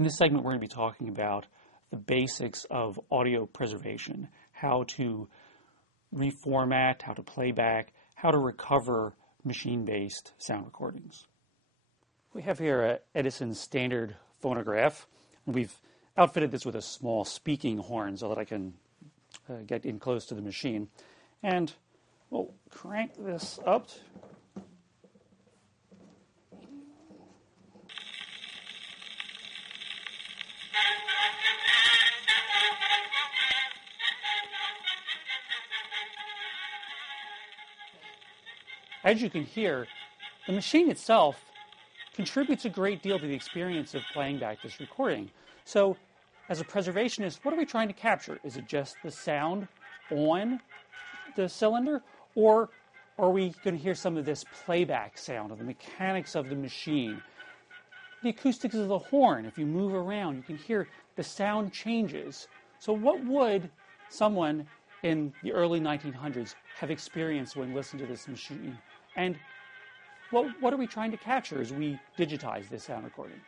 In this segment, we're going to be talking about the basics of audio preservation, how to reformat, how to playback, how to recover machine-based sound recordings. We have here an Edison standard phonograph, and we've outfitted this with a small speaking horn so that I can get in close to the machine. And we'll crank this up. As you can hear, the machine itself contributes a great deal to the experience of playing back this recording. So, as a preservationist, what are we trying to capture? Is it just the sound on the cylinder, or are we going to hear some of this playback sound, of the mechanics of the machine? The acoustics of the horn, if you move around, you can hear the sound changes. So what would someone in the early 1900s have experienced when listening to this machine? And what are we trying to capture as we digitize this sound recording?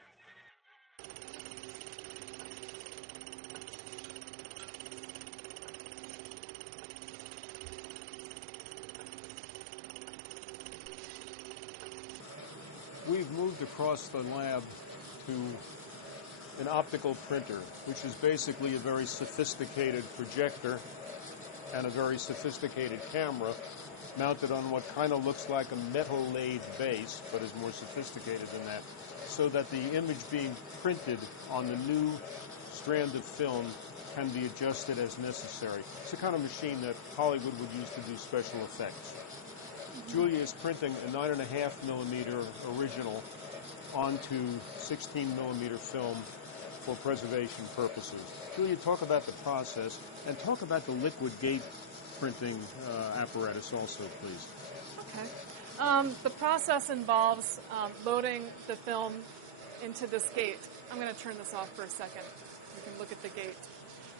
We've moved across the lab to an optical printer, which is basically a very sophisticated projector and a very sophisticated camera mounted on what kind of looks like a metal-laid base, but is more sophisticated than that, so that the image being printed on the new strand of film can be adjusted as necessary. It's the kind of machine that Hollywood would use to do special effects. Julia is printing a 9.5 millimeter original onto 16 millimeter film for preservation purposes. Julia, talk about the process and talk about the liquid gate printing apparatus also, please. Okay. The process involves loading the film into this gate. I'm going to turn this off for a second. You can look at the gate.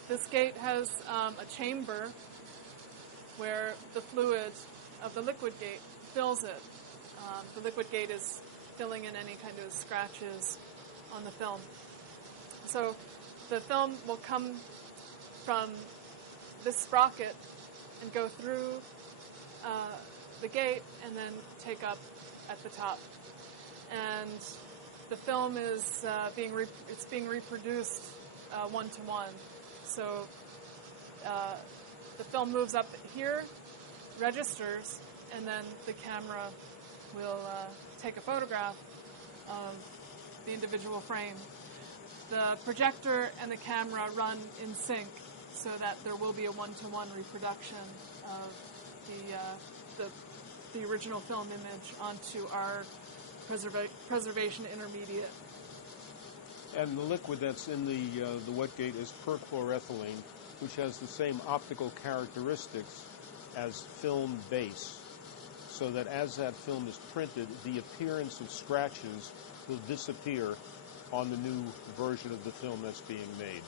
This gate has a chamber where the fluid of the liquid gate fills it. The liquid gate is filling in any kind of scratches on the film. So the film will come from this sprocket and go through the gate and then take up at the top. And the film is being reproduced one-to-one. So the film moves up here, registers, and then the camera will take a photograph of the individual frame. The projector and the camera run in sync so that there will be a one-to-one reproduction of the original film image onto our preservation intermediate. And the liquid that's in the wet gate is perchloroethylene, which has the same optical characteristics as film base, so that as that film is printed, the appearance of scratches will disappear on the new version of the film that's being made.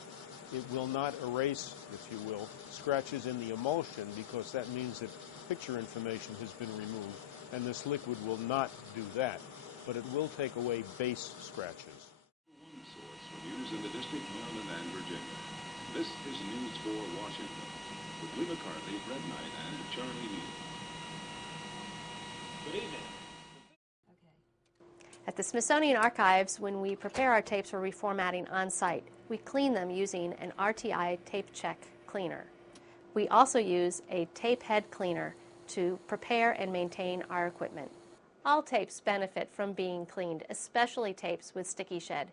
It will not erase, if you will, scratches in the emulsion, because that means that picture information has been removed, and this liquid will not do that, but it will take away base scratches. One source for news in the District, Maryland, and Virginia. This is News 4 Washington, with Lee McCarthy, Fred Knight, and Charlie Neal. Good evening. At the Smithsonian Archives, when we prepare our tapes for reformatting on-site, we clean them using an RTI tape check cleaner. We also use a tape head cleaner to prepare and maintain our equipment. All tapes benefit from being cleaned, especially tapes with sticky shed.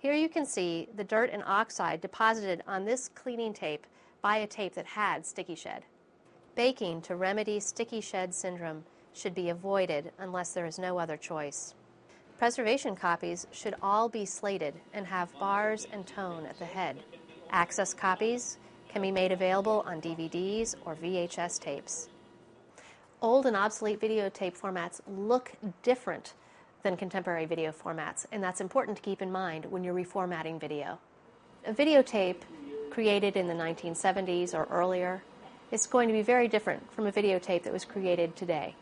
Here you can see the dirt and oxide deposited on this cleaning tape by a tape that had sticky shed. Baking to remedy sticky shed syndrome should be avoided unless there is no other choice. Preservation copies should all be slated and have bars and tone at the head. Access copies can be made available on DVDs or VHS tapes. Old and obsolete videotape formats look different than contemporary video formats, and that's important to keep in mind when you're reformatting video. A videotape created in the 1970s or earlier is going to be very different from a videotape that was created today.